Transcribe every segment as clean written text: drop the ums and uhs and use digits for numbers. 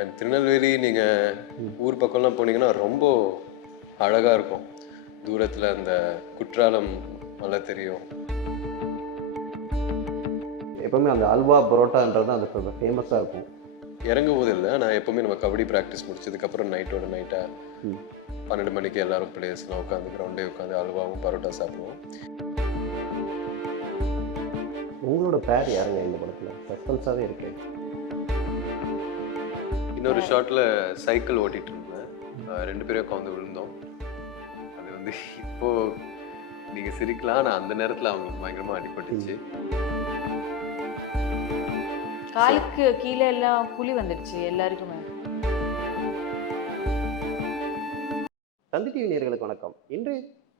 And Tirunelveli நீங்கள் ஊர் பக்கம்லாம் போனீங்கன்னா ரொம்ப அழகாக இருக்கும். தூரத்தில் அந்த குற்றாலம் மலை தெரியும். எப்பவுமே அந்த அல்வா பரோட்டான்றது அந்த ஃபேமஸாக இருக்கும். இறங்கும் போது இல்லை, நான் எப்போவுமே நம்ம கபடி ப்ராக்டிஸ் முடிச்சதுக்கப்புறம் நைட்டோட நைட்டாக 12 மணிக்கு எல்லாரும் பிளேயர்ஸ்லாம் உட்காந்து கிரவுண்டே உட்காந்து அல்வாவும் பரோட்டா சாப்பிடுவோம். உங்களோட பேர் யாருங்க இந்த படத்தில்? சஸ்பென்ஸாகவே இருக்கு. இன்னொரு ஷாட்டில் சைக்கிள் ஓட்டிகிட்டு இருந்தேன். 2 பேரும் உட்காந்து விழுந்தோம். அது வந்து இப்போது நீங்கள் சிரிக்கலாம், ஆனால் அந்த நேரத்தில் அவங்களுக்கு பயங்கரமாக அடிபட்டுச்சு. காலுக்கு கீழே எல்லாம் புலி வந்துடுச்சு எல்லாருக்குமே. தந்தி டிவி நேயர்களுக்கு வணக்கம். இன்று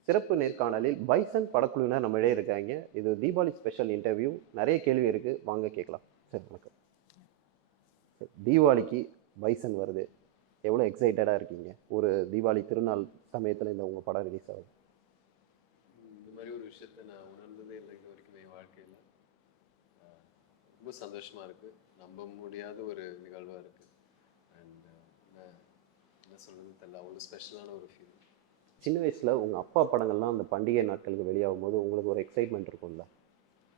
சிறப்பு நேர்காணலில் பைசன் படக்குழுவினர் நம்ம இடையே இருக்காங்க. இது தீபாவளி ஸ்பெஷல் இன்டர்வியூ. நிறைய கேள்வி இருக்குது, வாங்க கேட்கலாம். சரி, வணக்கம். தீபாவளிக்கு பைசன் வருது, எவ்வளோ எக்ஸைட்டடாக இருக்கீங்க? ஒரு தீபாவளி திருநாள் சமயத்தில் இந்த உங்கள் படம் ரிலீஸ் ஆகுது. இந்த மாதிரி ஒரு விஷயத்தை நான் உணர்ந்ததே இல்லை இது வரைக்கும் என் வாழ்க்கையில். ரொம்ப சந்தோஷமாக இருக்குது, நம்ப முடியாத ஒரு நிகழ்வாக இருக்குது. அண்ட் என்ன சொல்கிறது தெரியல, அவ்வளோ ஸ்பெஷலான ஒரு ஃபீல். சின்ன வயசில் உங்கள் அப்பா படங்கள்லாம் அந்த பண்டிகை நாட்களுக்கு வெளியாகும் போது உங்களுக்கு ஒரு எக்ஸைட்மெண்ட் இருக்கும்ல,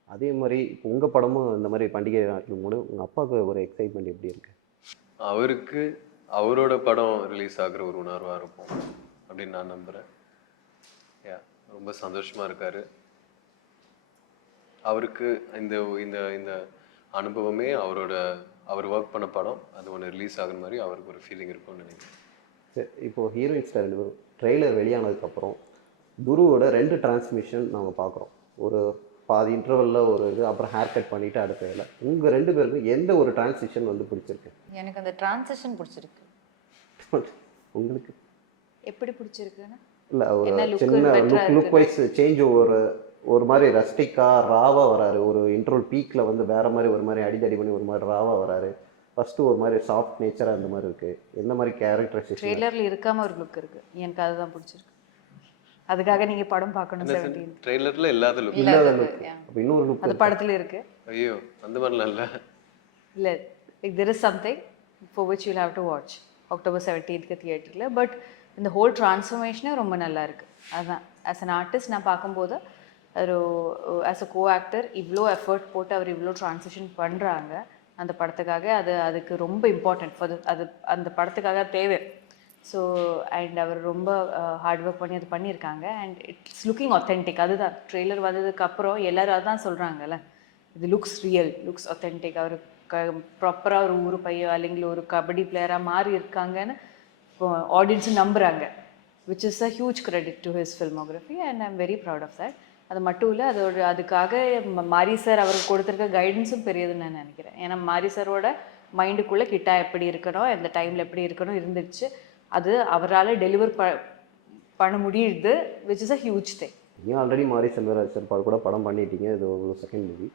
அதே மாதிரி இப்போ உங்கள் படமும் இந்த மாதிரி பண்டிகை நாட்கள் போது உங்கள் அப்பாவுக்கு ஒரு எக்ஸைட்மெண்ட் எப்படி இருக்குது? அவருக்கு அவரோட படம் ரிலீஸ் ஆகிற ஒரு உணர்வாக இருக்கும் அப்படின்னு நான் நம்புகிறேன். ரொம்ப சந்தோஷமாக இருக்கார். அவருக்கு இந்த இந்த இந்த அனுபவமே அவர் ஒர்க் பண்ண படம் அது ஒன்று ரிலீஸ் ஆகிற மாதிரி அவருக்கு ஒரு ஃபீலிங் இருக்கும்னு நினைக்கிறேன். சரி, இப்போது ஹீரோயின்ஸ் 2 பேரும் ட்ரெய்லர் வெளியானதுக்கப்புறம் துருவோட 2 டிரான்ஸ்மிஷன் நாங்கள் பார்க்குறோம். ஒரு பாதி இன்டர்வலில் ஒரு இது, அப்புறம் ஹேர் கட் பண்ணிவிட்டு அடுத்த வேலை. உங்கள் 2 பேருக்கும் எந்த ஒரு டிரான்சிஷன் வந்து பிடிச்சிருக்கு? எனக்கு அந்த டிரான்சிஷன் பிடிச்சிருக்கு. உங்களுக்கு எப்படி பிடிச்சிருக்குன்னா இல்லை, ஒரு சின்ன லுக் வைஸ் சேஞ்ச், ஒரு மாதிரி ரஸ்டிக்காக ராவாக வராரு. ஒரு இன்ட்ரோல் பீக்கில் வந்து வேறு மாதிரி ஒரு மாதிரி அடிதடி பண்ணி ஒரு மாதிரி ராவாக வராரு. ஃபஸ்ட்டு ஒரு மாதிரி சாஃப்ட் நேச்சராக அந்த மாதிரி இருக்குது. எந்த மாதிரி கேரக்டரைசேஷன்? ட்ரெய்லரில் இருக்காமல் ஒரு லுக் இருக்குது, எனக்கு அதுதான் பிடிச்சிருக்கு. அதுக்காக நீங்கள் படம் பார்க்கணும். 17 ட்ரெய்லரில் இல்லாத லுக் அப்போ இன்னொரு லுக் அது படத்தில் இருக்குது. ஐயோ, அந்த மாதிரிலாம் இல்லை. இல்லை, there is something for which you'll have to watch October 17th தியேட்டரில். பட் இந்த ஹோல் ட்ரான்ஸ்ஃபர்மேஷனே ரொம்ப நல்லா இருக்குது. அதுதான் ஆஸ் அன் ஆர்டிஸ்ட் நான் பார்க்கும்போது ஒரு ஆஸ் அ கோ ஆக்டர் இவ்வளோ எஃபர்ட் போட்டு அவர் இவ்வளோ ட்ரான்சிஷன் பண்ணுறாங்க அந்த படத்துக்காக. அதுக்கு ரொம்ப இம்பார்ட்டண்ட் ஃபார் அது அந்த படத்துக்காக தேவை. ஸோ அண்ட் அவர் ரொம்ப ஹார்ட் ஒர்க் பண்ணி அது பண்ணியிருக்காங்க. And it's looking authentic. அதுதான் ட்ரெய்லர் வந்ததுக்கப்புறம் எல்லோரும் அதுதான் சொல்கிறாங்கல்ல, இது லுக்ஸ் ரியல், லுக்ஸ் ஒத்தென்டிக். அவர் ப்ராப்பராக ஒரு ஊர் பையன் അല്ലെങ്കിൽ ஒரு கபடி பிளேயராக மாறி இருக்காங்கன்னு இப்போ ஆடியன்ஸும் நம்புகிறாங்க. Which is a huge credit to his filmography and I am very proud of that. அது மட்டும் இல்லை, அதுக்காக மாரி சார் அவருக்கு கொடுத்துருக்க கைடன்ஸும் பெரியதுன்னு நான் நினைக்கிறேன். ஏன்னா மாரி சாரோட மைண்டுக்குள்ளே கிட்டா எப்படி இருக்கணும், எந்த டைமில் எப்படி இருக்கணும் இருந்துச்சு. அது அவரால் டெலிவர் பண்ண முடியுது, which is a huge thing. நீங்கள் ஆல்ரெடி மாரி செல்வராஜ் சார் கூட படம் பண்ணிட்டீங்க, இது ஒரு செகண்ட் மூவி.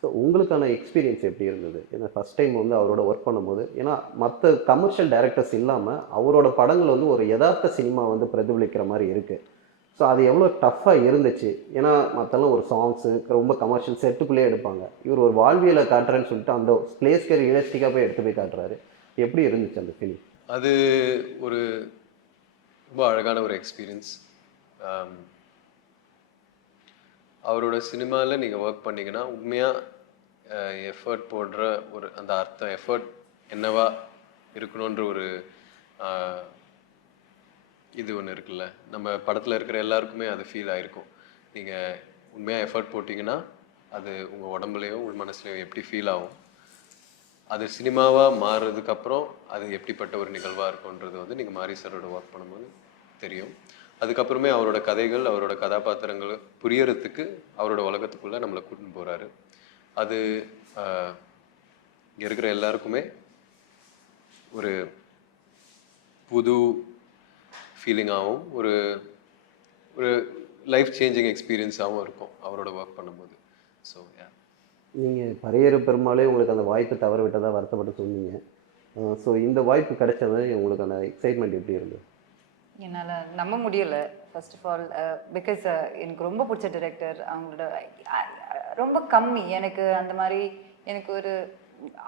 ஸோ உங்களுக்கான எக்ஸ்பீரியன்ஸ் எப்படி இருந்தது? ஏன்னா ஃபஸ்ட் டைம் வந்து அவரோட ஒர்க் பண்ணும்போது, ஏன்னா மற்ற கமர்ஷியல் டைரக்டர்ஸ் இல்லாமல் அவரோட படங்கள் வந்து ஒரு யதார்த்த சினிமா வந்து பிரதிபலிக்கிற மாதிரி இருக்குது. ஸோ அது எவ்வளோ டஃப்பாக இருந்துச்சு? ஏன்னா மற்றெல்லாம் ஒரு சாங்ஸு ரொம்ப கமர்ஷியல் செட்டுக்குள்ளேயே எடுப்பாங்க. இவர் ஒரு வாழ்வியலை காட்டுறேன்னு சொல்லிட்டு அந்த பிளேஸ்க்கு ரியலிஸ்டிக்காக போய் எடுத்து போய் காட்டுறாரு. எப்படி இருந்துச்சு அந்த ஃபீலிங்? அது ஒரு ரொம்ப அழகான ஒரு எக்ஸ்பீரியன்ஸ். அவரோட சினிமாவில் நீங்கள் ஒர்க் பண்ணிங்கன்னா உண்மையாக எஃபர்ட் போடுற ஒரு அந்த அர்த்தம், எஃபர்ட் என்னவா இருக்கணுன்ற ஒரு இது ஒன்று இருக்குல்ல, நம்ம படத்தில் இருக்கிற எல்லாருக்குமே அது ஃபீல் ஆகிருக்கும். நீங்கள் உண்மையாக எஃபர்ட் போட்டிங்கன்னா அது உங்கள் உடம்புலையோ உள் மனசுலையோ எப்படி ஃபீல் ஆகும், அது சினிமாவாக மாறுறதுக்கப்புறம் அது எப்படிப்பட்ட ஒரு நிகழ்வாக இருக்குன்றது வந்து நீங்கள் மாரி சாரோட ஒர்க் பண்ணும்போது தெரியும். அதுக்கப்புறமே அவரோட கதைகள், அவரோட கதாபாத்திரங்கள் புரியறதுக்கு அவரோட உலகத்துக்குள்ளே நம்மளை கூட்டின்னு போகிறாரு. அது இங்கே இருக்கிற எல்லாருக்குமே ஒரு புது ஃபீலிங்காகவும் ஒரு ஒரு லைஃப் சேஞ்சிங் எக்ஸ்பீரியன்ஸாகவும் இருக்கும் அவரோட ஒர்க் பண்ணும்போது. ஸோ நீங்கள் பரையேறு பெருமாளே உங்களுக்கு அந்த வாய்ப்பு தவற விட்டதாக வருத்தப்பட்டு சொன்னீங்க. ஸோ இந்த வாய்ப்பு கிடைச்சது உங்களுக்கான எக்ஸைட்மெண்ட் எப்படி இருந்தது? என்னால் நம்ப முடியலை. ஃபர்ஸ்ட் ஆஃப் ஆல் பிகாஸ் எனக்கு ரொம்ப பிடிச்ச டிரெக்டர். அவங்களோட ரொம்ப கம்மி எனக்கு அந்த மாதிரி எனக்கு ஒரு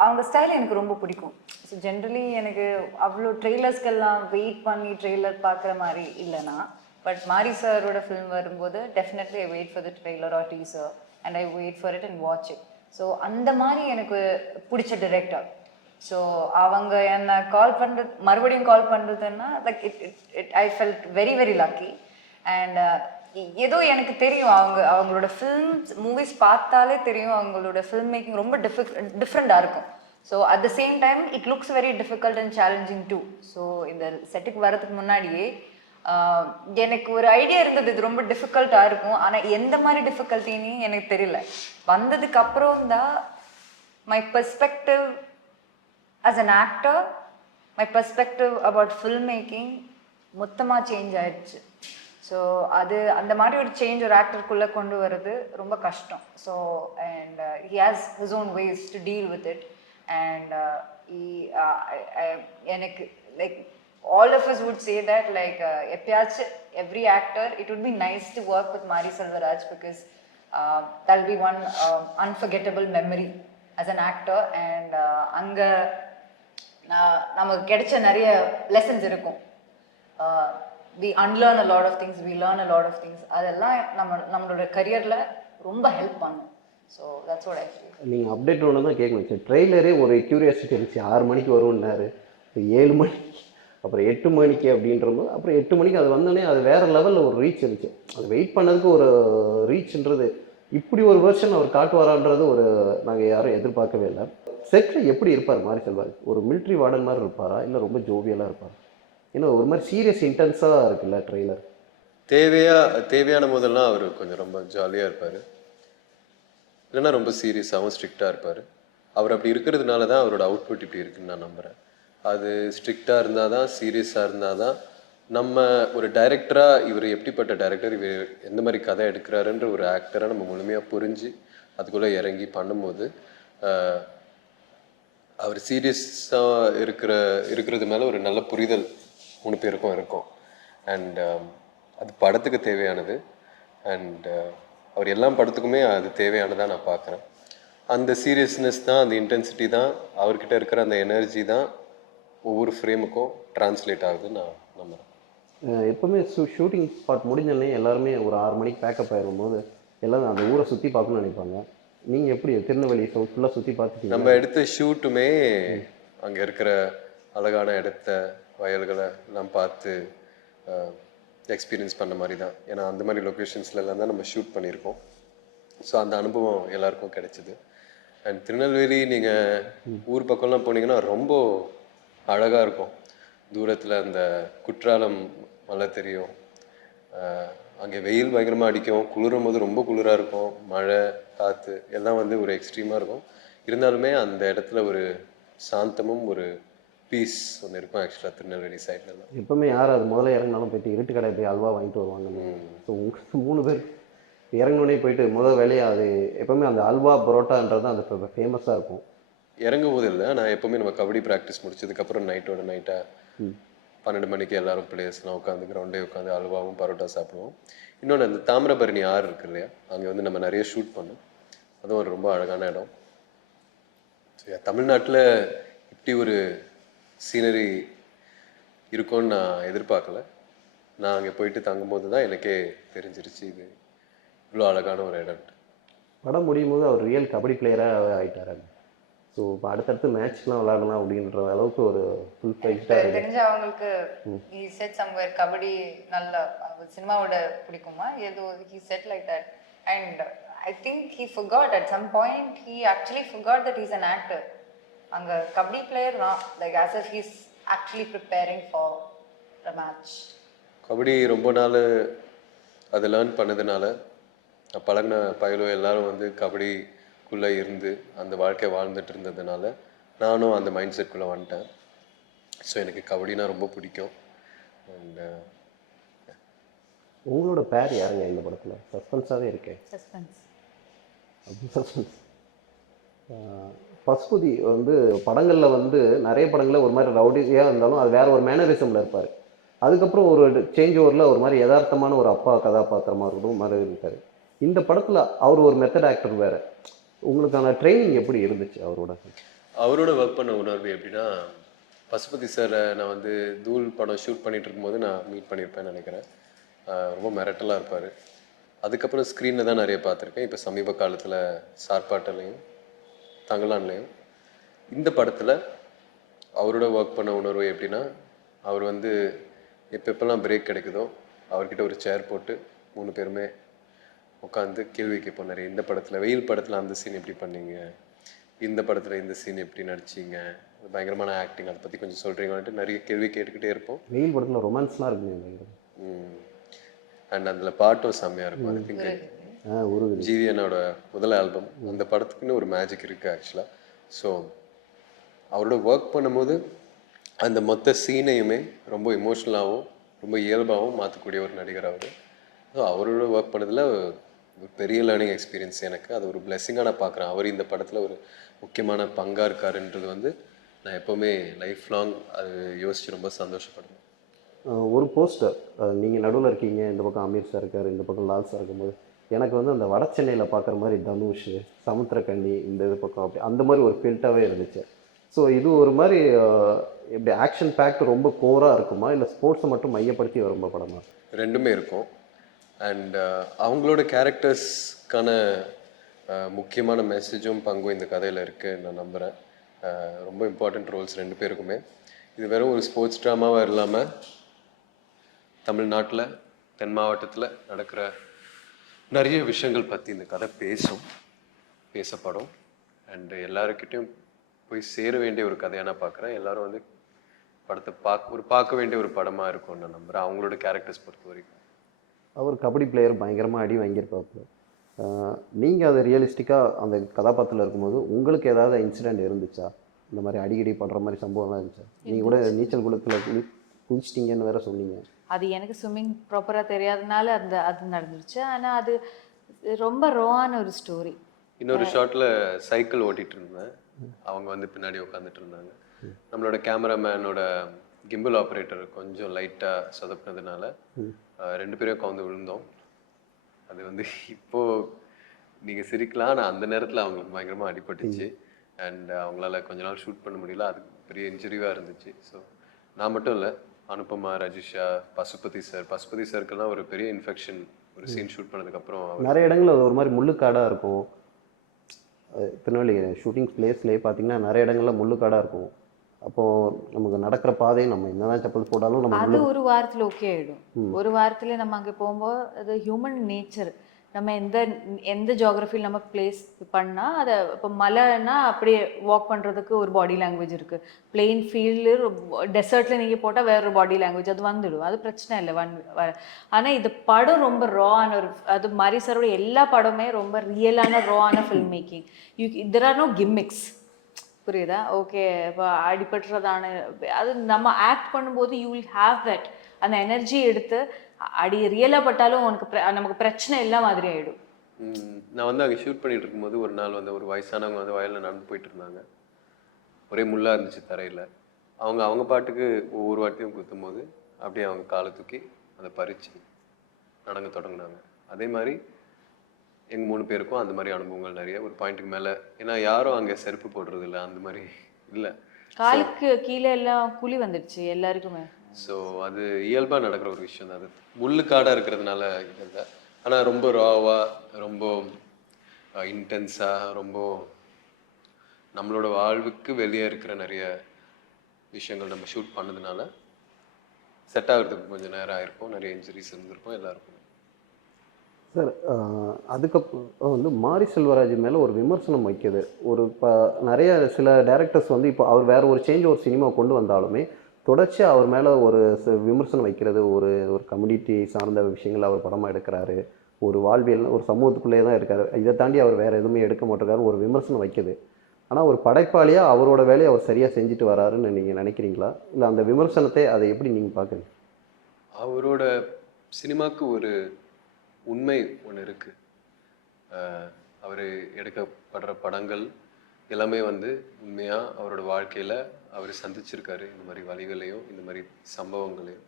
அவங்க ஸ்டைல் எனக்கு ரொம்ப பிடிக்கும். ஸோ ஜென்ரலி எனக்கு அவ்வளோ ட்ரெய்லர்ஸ்க்கெல்லாம் வெயிட் பண்ணி ட்ரெய்லர் பார்க்குற மாதிரி இல்லைனா, பட் மாரி சாரோட ஃபிலிம் வரும்போது definitely I wait for the trailer or teaser and I wait for it and watch it. So அந்த மாதிரி எனக்கு பிடிச்ச டிரெக்டர். ஸோ அவங்க என்னை மறுபடியும் கால் பண்ணுறதுன்னா like I felt very very lucky. And ஏதோ எனக்கு தெரியும் அவங்களோட மூவிஸ் பார்த்தாலே தெரியும் அவங்களோட ஃபில்ம் மேக்கிங் ரொம்ப டிஃப்ரெண்டாக இருக்கும். So at the same time it looks very difficult and challenging too. So இந்த செட்டுக்கு வரதுக்கு முன்னாடியே எனக்கு ஒரு ஐடியா இருந்தது இது ரொம்ப டிஃபிகல்ட்டாக இருக்கும், ஆனால் எந்த மாதிரி டிஃபிகல்ட்டின்னு எனக்கு தெரியல. வந்ததுக்கு அப்புறம் தான் my perspective as an actor, my perspective about filmmaking மொத்தமாக சேஞ்ச் ஆயிடுச்சு. ஸோ அது அந்த மாதிரி ஒரு சேஞ்ச் ஒரு ஆக்டருக்குள்ளே கொண்டு வர்றது ரொம்ப கஷ்டம். So and he has his own ways to deal with it. And எனக்கு like all of us would say that like எப்பயாச்சும் every actor it would be nice to work with Mari Selvaraj because that will be one unforgettable memory as an actor. And அங்கே நமக்கு கிடைச்ச நிறைய lessons இருக்கும். we unlearn a lot of things, we learn a lot of things. அதெல்லாம் நம்மளோட கரியரில் ரொம்ப help பண்ணும். So that's what I feel. நீங்கள் அப்டேட் ஒன்று தான் கேட்கணும் சார். ட்ரெய்லரே ஒரு க்யூரியாசிட்டி இருந்துச்சு, 6 மணிக்கு வரும்னாரு, 7 மணிக்கு, அப்புறம் 8 மணிக்கு அப்படின்றபோது, அப்புறம் 8 மணிக்கு அது வந்தோடனே அது வேறு லெவலில் ஒரு ரீச் இருந்துச்சு. அது வெயிட் பண்ணதுக்கு ஒரு ரீச்ன்றது, இப்படி ஒரு வெர்ஷன் அவர் காட்டுவாரான்றது நாங்கள் யாரும் எதிர்பார்க்கவே இல்லை. செட்டில் எப்படி இருப்பார் மாரி செல்வராஜ்? ஒரு மிலிட்ரி வார்டன் மாதிரி இருப்பாரா, இல்லை ரொம்ப ஜோவியலாக இருப்பார்? ஏன்னா ஒரு மாதிரி சீரியஸ் இன்டென்ஸாக இருக்குல்ல ட்ரெய்லர். தேவையான போதெல்லாம் அவர் கொஞ்சம் ரொம்ப ஜாலியாக இருப்பார், இல்லைன்னா ரொம்ப சீரியஸாகவும் ஸ்ட்ரிக்டாக இருப்பார். அவர் அப்படி இருக்கிறதுனால தான் அவரோட அவுட்புட் இப்படி இருக்குன்னு நான் நம்புகிறேன். அது ஸ்ட்ரிக்டாக இருந்தால் தான், சீரியஸாக இருந்தால் தான் நம்ம ஒரு டைரக்டராக இவர் எப்படிப்பட்ட டைரக்டர், இவர் எந்த மாதிரி கதை எடுக்கிறாருன்ற ஒரு ஆக்டராக நம்ம முழுமையாக புரிஞ்சு அதுக்குள்ளே இறங்கி பண்ணும்போது அவர் சீரியஸாக இருக்கிறது மேலே ஒரு நல்ல புரிதல் 3 பேருக்கும் இருக்கும். அண்ட் அது படத்துக்கு தேவையானது. அண்ட் அவர் எல்லா படத்துக்குமே அது தேவையானதாக நான் பார்க்குறேன். அந்த சீரியஸ்னஸ் தான், அந்த இன்டென்சிட்டி தான், அவர்கிட்ட இருக்கிற அந்த எனர்ஜி தான் ஒவ்வொரு ஃப்ரேமுக்கும் ட்ரான்ஸ்லேட் ஆகுதுன்னு நான் நம்புகிறேன். எப்போவுமே ஷூட்டிங் ஸ்பாட் முடிஞ்சோடனே எல்லாருமே ஒரு 6 மணிக்கு பேக்கப் ஆகிடும்போது எல்லோரும் அந்த ஊரை சுற்றி பார்க்கணும்னு நினைப்பாங்க. நீங்கள் எப்படி திருநெல்வேலி ஃபுல்லாக சுற்றி பார்த்துட்டீங்க? நம்ம எடுத்த ஷூட்டுமே அங்கே இருக்கிற அழகான இடத்த, வயல்களை எல்லாம் பார்த்து எக்ஸ்பீரியன்ஸ் பண்ண மாதிரி தான். ஏன்னா அந்த மாதிரி லொக்கேஷன்ஸ்லாம் தான் நம்ம ஷூட் பண்ணியிருக்கோம். ஸோ அந்த அனுபவம் எல்லாருக்கும் கிடைச்சிது. அண்ட் திருநெல்வேலி நீங்கள் ஊர் பக்கம்லாம் போனீங்கன்னா ரொம்ப அழகாக இருக்கும். தூரத்தில் அந்த குற்றாலம் மலை தெரியும். அங்கே வெயில் பயங்கரமாக அடிக்கும், குளிரும் போது ரொம்ப குளிராக இருக்கும், மழை காற்று எல்லாம் ஒரு எக்ஸ்ட்ரீமாக இருக்கும். இருந்தாலுமே அந்த இடத்துல ஒரு சாந்தமும் ஒரு பீஸ் ஒன்று இருக்கும் ஆக்சுவலாக திருநெல்வேலி சைட்லலாம். எப்போவுமே யார் அது முதல்ல இறங்கினாலும் போயிட்டு இருட்டு கடை போய் அல்வா வாங்கிட்டு வருவாங்க. ஸோ உங்களுக்கு 3 பேர் இறங்கினோடனே போயிட்டு முதல் வேலையை அது எப்போவுமே அந்த அல்வா பரோட்டான்றது அந்த ஃபேமஸாக இருக்கும். இறங்கும் போது இல்லை, நான் எப்போவுமே நம்ம கபடி ப்ராக்டிஸ் முடிச்சதுக்கப்புறம் நைட்டோட நைட்டாக 12 மணிக்கு எல்லாரும் பிளேயர்ஸ்லாம் உட்காந்து கிரவுண்டே உட்காந்து அல்வாவும் பரோட்டா சாப்பிடுவோம். இன்னொன்று அந்த தாமிரபரணி ஆறு இருக்கு இல்லையா, அங்கே நம்ம நிறைய ஷூட் பண்ணோம். அதுவும் ஒரு ரொம்ப அழகான இடம். தமிழ்நாட்டில் இப்படி ஒரு சீனரி இருக்கும்னு நான் எதிர்பார்க்கல. நான் அங்கே போயிட்டு தங்கும்போது தான் எனக்கே தெரிஞ்சிருச்சு இது இவ்வளோ அழகான ஒரு இடம். படம் முடியும் போது அவர் ரியல் கபடி பிளேயராக ஆகிட்டாரு. ஸோ இப்போ அடுத்தடுத்து மேட்ச்லாம் விளையாடலாம் அப்படின்ற அளவுக்கு ஒரு ஃபுல் ஃப்ளெஜ்டாக தெரிஞ்ச அவங்களுக்கு he said somewhere கபடி நல்ல சினிமாவோட பிடிக்குமா ஏதோ he said like that. And I think he forgot at some point, he actually forgot that he's an actor. அங்க kabaddi player like as if he's actually preparing for a match. Kabaddi ரொம்ப நாள் அதை learn பண்ணதுனால பழகின பயலோ எல்லாரும் கபடிக்குள்ளே இருந்து அந்த வாழ்க்கையை வாழ்ந்துட்டு இருந்ததுனால நானும் அந்த மைண்ட் செட்குள்ளே வந்துட்டேன். ஸோ எனக்கு கபடினா ரொம்ப பிடிக்கும். அண்ட் உங்களோட பேர் யாருங்க இந்த படத்தில்? சஸ்பென்ஸாகவே இருக்கேன். சஸ்பென்ஸ். பசுபதி படங்களில் நிறைய படங்களில் ஒரு மாதிரி ரவுடியாக இருந்தாலும் அது வேற ஒரு மேனரிசமில் இருப்பார். அதுக்கப்புறம் ஒரு சேஞ்ச் ஓவரில் ஒரு மாதிரி யதார்த்தமான ஒரு அப்பா கதாபாத்திரமாக இருக்கட்டும் மாதிரி இருக்கார். இந்த படத்தில் அவர் ஒரு மெத்தட் ஆக்டர் வேறு. உங்களுக்கான ட்ரைனிங் எப்படி இருந்துச்சு அவரோட? அவரோட ஒர்க் பண்ண உணர்வு எப்படின்னா, பசுபதி சாரை நான் வந்து தூள் படம் ஷூட் பண்ணிட்டு இருக்கும்போது நான் மீட் பண்ணியிருப்பேன்னு நினைக்கிறேன். ரொம்ப மிரட்டலா இருப்பார். அதுக்கப்புறம் ஸ்க்ரீனில் தான் நிறைய பார்த்துருக்கேன். இப்போ சமீப காலத்தில் சார்பாட்டலையும் தங்கலான்லையும். இந்த படத்தில் அவரோட ஒர்க் பண்ண உணர்வு எப்படின்னா, அவர் வந்து எப்பப்பெல்லாம் பிரேக் கிடைக்குதோ அவர்கிட்ட ஒரு சேர் போட்டு 3 பேருமே உட்காந்து கேள்வி கேட்போம் நிறைய. இந்த படத்தில் வெயில் படத்தில் அந்த சீன் எப்படி பண்ணீங்க, இந்த படத்தில் இந்த சீன் எப்படி நடிச்சீங்க, பயங்கரமான ஆக்டிங், அதை பற்றி கொஞ்சம் சொல்கிறீங்கன்ட்டு நிறைய கேள்வி கேட்டுக்கிட்டே இருப்போம். வெயில் படத்தில் ரொமான்ஸ்லாம் இருக்குங்க. அண்ட் அதில் பாட்டும் செம்மையாக இருக்கும். ஐ திங்க் ஒரு ஜிவிஎனோட முதல் ஆல்பம், அந்த படத்துக்குன்னு ஒரு மேஜிக் இருக்குது ஆக்சுவலாக. ஸோ அவரோட ஒர்க் பண்ணும்போது அந்த மொத்த சீனையுமே ரொம்ப இமோஷ்னலாகவும் ரொம்ப இயல்பாகவும் மாற்றக்கூடிய ஒரு நடிகர் அவர். ஸோ அவரோட ஒர்க் பண்ணதில் ஒரு பெரிய லேர்னிங் எக்ஸ்பீரியன்ஸ் எனக்கு. அது ஒரு பிளெஸ்ஸிங்காக நான் பார்க்குறேன். அவர் இந்த படத்தில் ஒரு முக்கியமான பங்காக இருக்காருன்றது வந்து நான் எப்போவுமே லைஃப் லாங் அது யோசித்து ரொம்ப சந்தோஷப்படுவேன். ஒரு போஸ்டர் நீங்கள் நடுவில் இருக்கீங்க, இந்த பக்கம் அமீர் சார் இருக்கார், இந்த பக்கம் லால் சார் இருக்கும்போது எனக்கு வந்து அந்த வட சென்னையில் பார்க்குற மாதிரி தனுஷ், சமுத்திரக்கண்ணி, இந்த இது பக்கம் அப்படி அந்த மாதிரி ஒரு ஃபில்ட்டாகவே இருந்துச்சு. ஸோ இது ஒரு மாதிரி எப்படி ஆக்ஷன் பேக்ட் ரொம்ப கோராக இருக்குமா, இல்லை ஸ்போர்ட்ஸை மட்டும் மையப்படுத்தி வரும் படமா? ரெண்டுமே இருக்கும். அண்ட் அவங்களோட கேரக்டர்ஸ்க்கான முக்கியமான மெசேஜும் பங்கும் இந்த கதையில் இருக்குது நான் நம்புகிறேன். ரொம்ப இம்பார்ட்டண்ட் ரோல்ஸ் 2 பேருக்குமே. இது வெறும் ஒரு ஸ்போர்ட்ஸ் ட்ராமாவாக இல்லாமல் தமிழ்நாட்டில் தென் மாவட்டத்தில் நடக்கிற நிறைய விஷயங்கள் பற்றி இந்த கதை பேசப்படும். அண்டு எல்லாருக்கிட்டையும் போய் சேர வேண்டிய ஒரு கதையாக நான் பார்க்குறேன். எல்லோரும் வந்து படத்தை பார்க்க வேண்டிய ஒரு படமாக இருக்கும்னு நான் நம்புகிறேன், அவங்களோட கேரக்டர்ஸ் பொறுத்த வரைக்கும். அவர் கபடி பிளேயர், பயங்கரமாக அடி வாங்கியிருப்பாப்பு. நீங்கள் அதை ரியலிஸ்டிக்காக அந்த கதாபாத்திரத்தில் இருக்கும்போது உங்களுக்கு ஏதாவது இன்சிடெண்ட் இருந்துச்சா? இந்த மாதிரி அடிக்கடி பண்ணுற மாதிரி சம்பவம்லாம் இருந்துச்சா? நீங்கள் கூட நீச்சல் குளத்தில் குதிச்சிட்டிங்கன்னு வேற சொன்னீங்க. அது எனக்கு ஸ்விம்மிங் ப்ராப்பராக தெரியாதனால அது நடந்துருச்சு. ஆனால் அது ரொம்ப ரோவான ஒரு ஸ்டோரி. இன்னொரு ஷாட்டில் சைக்கிள் ஓட்டிகிட்டு இருந்தேன், அவங்க வந்து பின்னாடி உட்காந்துட்டு இருந்தாங்க. நம்மளோட கேமராமேனோட கிம்பிள் ஆப்ரேட்டர் கொஞ்சம் லைட்டாக சொதப்பினதுனால 2 பேரும் கவுந்து விழுந்தோம். அது வந்து இப்போது நீங்கள் சிரிக்கலாம், ஆனால் அந்த நேரத்தில் அவங்களுக்கு பயங்கரமாக அடிபட்டுச்சு. அண்ட் அவங்களால கொஞ்ச நாள் ஷூட் பண்ண முடியல, அது பெரிய இன்ஜுரிவாக இருந்துச்சு. ஸோ நான் மட்டும் இல்லை, அனுபமா, ரஜிஷா, பசுபதி சாருக்கெல்லாம் ஒரு பெரிய இன்ஃபெக்ஷன் ஒரு சீன் ஷூட் பண்ணதுக்கப்புறம். நிறைய இடங்களில் ஒரு மாதிரி முள்ளுக்காடாக இருக்கும். திருநெல்வேலி ஷூட்டிங் பிளேஸ்லேயே பார்த்தீங்கன்னா நிறைய இடங்களில் முள்ளுக்காடாக இருக்கும். அப்போது நமக்கு நடக்கிற பாதையை நம்ம என்னதான் செப்பல் போட்டாலும் நம்ம அது ஒரு வாரத்தில் ஓகே ஆகிடும். ஒரு வாரத்தில் நம்ம அங்கே போகும்போது அது ஹியூமன் நேச்சர். நம்ம எந்த ஜியோகிரஃபியில் நம்ம பிளேஸ் பண்ணால் அதை இப்போ மலைன்னா அப்படியே வாக் பண்ணுறதுக்கு ஒரு பாடி லாங்குவேஜ் இருக்குது. பிளெயின் ஃபீல்டு டெசர்ட்டில் நீங்கள் போட்டால் வேற ஒரு பாடி லாங்குவேஜ் அது வந்துடும், அது பிரச்சனை இல்லை ஆனால் இது படம் ரொம்ப ரான ஒரு, அது மாரி சாரோட எல்லா படமே ரொம்ப ரியலான ரான film making. There are no gimmicks. புரியுதா? ஓகே, இப்போ அடிபட்டுறதான அது நம்ம ஆக்ட் பண்ணும்போது யூ வில் ஹாவ் தட், அந்த எனர்ஜி எடுத்து அடி ரியலாக பட்டாலும் உனக்கு நமக்கு பிரச்சனை எல்லா மாதிரி ஆகிடும். நான் வந்து அங்கே ஷூட் பண்ணிட்டு இருக்கும்போது ஒரு நாள் வந்து ஒரு வயசானவங்க வந்து வயலில் நடந்து போயிட்டு இருந்தாங்க. ஒரே முள்ளாக இருந்துச்சு தரையில். அவங்க பாட்டுக்கு ஒவ்வொரு வாட்டியும் குத்தும் போது அப்படியே அவங்க காலை தூக்கி அதை பறித்து நடங்க தொடங்கினாங்க. அதே மாதிரி எங்கள் 3 பேருக்கும் அந்த மாதிரி அனுபவங்கள் நிறைய. ஒரு பாயிண்ட்டுக்கு மேலே, ஏன்னா யாரும் அங்கே செருப்பு போடுறது இல்லை, அந்த மாதிரி இல்லை, காலுக்கு கீழே எல்லாம் குழி வந்துடுச்சு எல்லாருக்குமே. ஸோ அது இயல்பாக நடக்கிற ஒரு விஷயம் தான். அது முள்ளுக்காடாக இருக்கிறதுனால இல்லை, ஆனால் ரொம்ப ராவாக, ரொம்ப இன்டென்ஸாக, ரொம்ப நம்மளோட வாழ்வுக்கு வெளியே இருக்கிற நிறைய விஷயங்கள் நம்ம ஷூட் பண்ணதுனால செட் ஆகிறதுக்கு கொஞ்சம் நேரம் ஆகிருக்கும், நிறைய இன்ஜுரிஸ் இருந்திருக்கும் எல்லாருக்கும். சார், அதுக்கப்புறம் வந்து மாரி செல்வராஜ் மேலே ஒரு விமர்சனம் வைக்கிது. ஒரு நிறைய சில டேரக்டர்ஸ் வந்து இப்போ அவர் வேறு ஒரு சேஞ்ச் ஒரு சினிமா கொண்டு வந்தாலுமே தொடர்ச்சியாக அவர் மேலே ஒரு விமர்சனம் வைக்கிறது. ஒரு கம்யூனிட்டி சார்ந்த விஷயங்கள் அவர் படமாக எடுக்கிறாரு, ஒரு வாழ்வியல் ஒரு சமூகத்துக்குள்ளேயே தான் இருக்கார், இதை தாண்டி அவர் வேறு எதுவுமே எடுக்க மாட்டேங்கிறாரு, ஒரு விமர்சனம் வைக்கிது. ஆனால் ஒரு படைப்பாளியாக அவரோட வேலையை அவர் சரியாக செஞ்சுட்டு வராருன்னு நீங்கள் நினைக்கிறீங்களா, இல்லை அந்த விமர்சனத்தை அதை எப்படி நீங்கள் பார்க்குறீங்க? அவரோட சினிமாவுக்கு ஒரு உண்மை ஒன்று இருக்குது. அவர் எடுக்கப்படுற படங்கள் எல்லாமே வந்து உண்மையாக அவரோட வாழ்க்கையில் அவர் சந்திச்சிருக்காரு, இந்த மாதிரி வழிகளையும் இந்த மாதிரி சம்பவங்களையும்.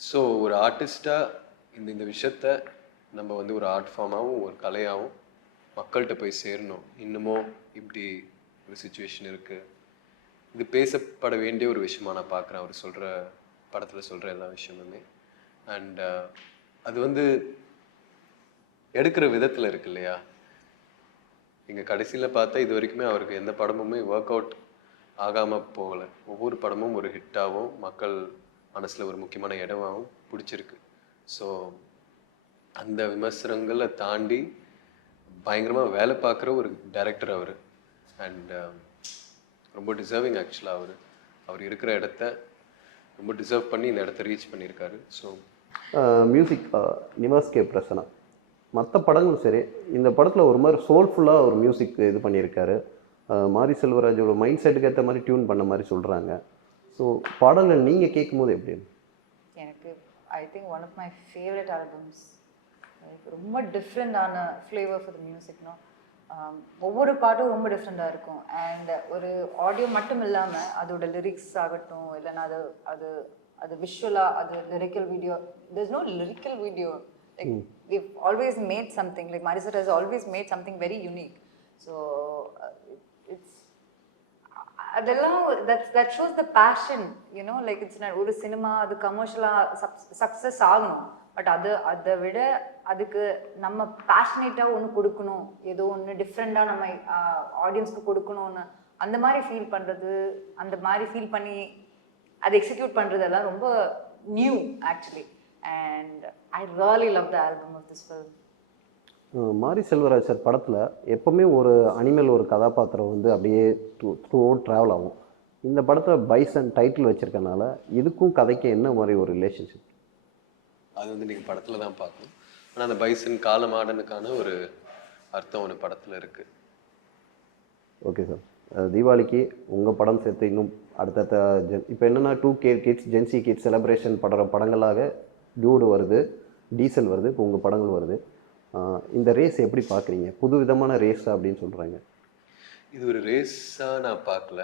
ஸோ ஒரு ஆர்டிஸ்டாக இந்த விஷயத்த நம்ம வந்து ஒரு ஆர்ட் ஃபார்மாகவும் ஒரு கலையாகவும் மக்கள்கிட்ட போய் சேரணும். இன்னமும் இப்படி ஒரு சுச்சுவேஷன் இருக்குது. இது பேசப்பட வேண்டிய ஒரு விஷயமா நான் பார்க்குறேன் அவர் சொல்கிற படத்தில் சொல்கிற எல்லா விஷயமுமே. அண்ட் அது வந்து எடுக்கிற விதத்தில் இருக்கு இல்லையா. நீங்கள் கடைசியில் பார்த்தா இது வரைக்குமே அவருக்கு எந்த படமுமே ஒர்க் அவுட் ஆகாமல் போகலை. ஒவ்வொரு படமும் ஒரு ஹிட்டாகவும் மக்கள் மனசில் ஒரு முக்கியமான இடமாகவும் பிடிச்சிருக்கு. ஸோ அந்த விமர்சனங்களை தாண்டி பயங்கரமாக வேலை பார்க்குற ஒரு டைரக்டர் அவர். அண்ட் ரொம்ப டிசர்விங் ஆக்சுவலாக அவர் இருக்கிற இடத்த ரொம்ப டிசர்வ் பண்ணி இந்த இடத்த ரீச் பண்ணியிருக்காரு. So music Nivas K Prasanna மற்ற படங்களும் சரி, இந்த படத்தில் ஒரு மாதிரி சோல்ஃபுல்லாக ஒரு மியூசிக் இது பண்ணியிருக்காரு. மாரி செல்வராஜோட மைண்ட் செட்டுக்கு ஏற்ற மாதிரி டியூன் பண்ண மாதிரி சொல்கிறாங்க. ஸோ பாடல்கள் நீங்கள் கேட்கும்போது எப்படி? எனக்கு I think one of my favourite albums. ரொம்ப டிஃப்ரெண்டான ஃப்ளேவர் ஃபார் த மியூசிக்னா ஒவ்வொரு பாட்டும் ரொம்ப டிஃப்ரெண்ட்டாக இருக்கும். அண்ட் ஒரு ஆடியோ மட்டும் இல்லாமல் அதோட லிரிக்ஸ் ஆகட்டும், இல்லைன்னா அது அது அது விஷுவலாக, அது lyrical video. There is no lyrical video. Like we've always made something, like Mari sir has always made something very unique. So it's அதெல்லாம் that shows the passion, you know, like it's not ஒரு cinema அது கமர்ஷியலாக success ஆகணும், but அதை விட அதுக்கு நம்ம பேஷனேட்டாக ஒன்று கொடுக்கணும், ஏதோ ஒன்று டிஃப்ரெண்ட்டாக நம்ம ஆடியன்ஸ்க்கு கொடுக்கணும்னு அந்த மாதிரி ஃபீல் பண்ணுறது, அந்த மாதிரி ஃபீல் பண்ணி அதை எக்ஸிக்யூட் பண்ணுறதெல்லாம் ரொம்ப new actually. And I really love the album of this film. Mari Selvaraj sir படத்தில் எப்போவுமே ஒரு அனிமல் ஒரு கதாபாத்திரம் வந்து அப்படியே த்ரூ அவுட் ட்ராவல் ஆகும். இந்த படத்தில் பைசன் டைட்டில் வச்சுருக்கனால இதுக்கும் கதைக்கு என்ன மாதிரி ஒரு ரிலேஷன்ஷிப்? அது வந்து நீங்கள் படத்தில் தான் பார்க்கணும். ஆனால் அந்த பைசன் காலமாடனுக்கான ஒரு அர்த்தம் ஒன்று படத்தில் இருக்குது. ஓகே சார், தீபாவளிக்கு உங்கள் படம் சேர்த்து இன்னும் அடுத்தடுத்த இப்போ என்னென்னா 2K kids Gen Z kids celebration படங்களாக டியூடு வருது, டீசல் வருது, இப்போ உங்கள் படங்கள் வருது. இந்த ரேஸ் எப்படி பார்க்குறீங்க? புது விதமான ரேஸ் அப்படின்னு சொல்கிறாங்க. இது ஒரு ரேஸாக நான் பார்க்கல.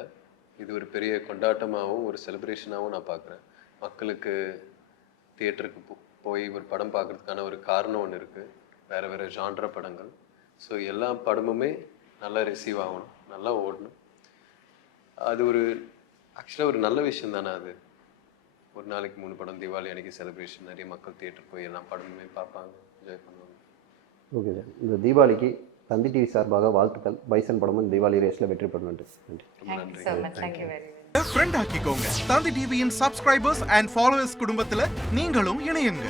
இது ஒரு பெரிய கொண்டாட்டமாகவும் ஒரு செலிப்ரேஷனாகவும் நான் பார்க்குறேன். மக்களுக்கு தியேட்டருக்கு போய் ஒரு படம் பார்க்குறதுக்கான ஒரு காரணம் ஒன்று இருக்குது, வேறு வேறு ஜான்ர படங்கள். ஸோ எல்லா படமுமே நல்லா ரிசீவ் ஆகணும், நல்லா ஓடணும். அது ஒரு ஆக்சுவலாக ஒரு நல்ல விஷயம் தானே. அது ஒரு நாளைக்கு 3 படம், தீபாவளி அன்றைக்கி செலிப்ரேஷன், நிறைய மக்கள் தியேட்டர் போய் எல்லா படமுமே பார்ப்பாங்க, என்ஜாய் பண்ணுவாங்க. ஓகே சார், இந்த தீபாவளிக்கு தந்தி டிவி சார்பாக வாழ்த்துக்கள். பைசன் படமும் தீபாவளி ரேஸில் வெற்றி பெறணும். நன்றி. ரொம்ப நன்றி. Thank you very much. Friend ஆக்கிக்கோங்க. தந்தி டிவியின் சப்ஸ்கிரைபர்ஸ் அண்ட் ஃபாலோவர்ஸ் குடும்பத்தில் நீங்களும் இணையுங்க.